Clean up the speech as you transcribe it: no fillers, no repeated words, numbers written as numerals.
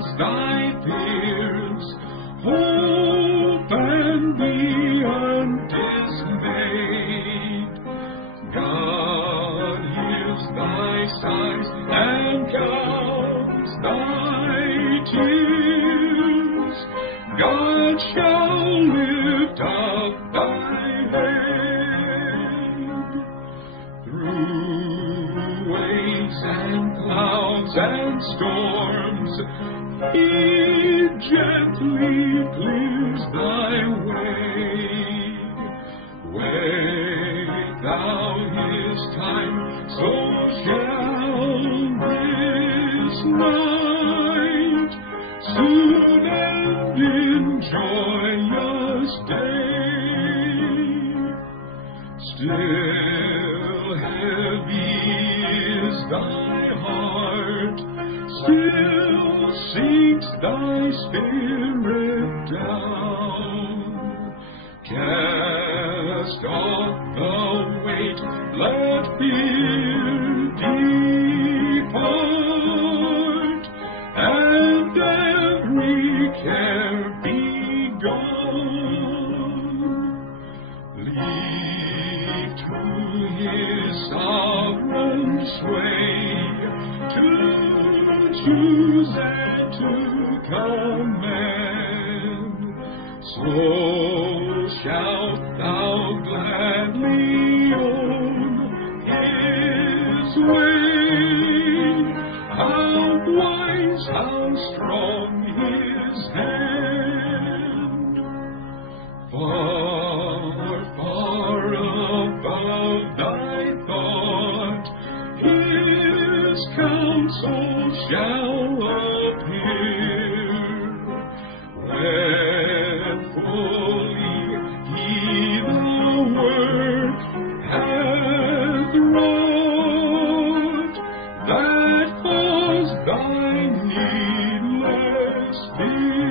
calms thy fears. Hope and be undismayed. God hears thy sighs and counts thy tears. God shall lift up thy head. Through waves and clouds and storms, He gently clears thy way. Wait thou His time, so shall this night soon end in joyous day. Still heavy is thy heart, still sinks thy spirit down. Cast off the weight, let fear depart, and every care be gone. Leave to His sovereign sway to choose and to command. So shalt thou gladly own His way. How wise, how strong His hand! Far, far above thy thought, His counsel shall appear. When fully He the work hath wrought, that caused thy needless fear.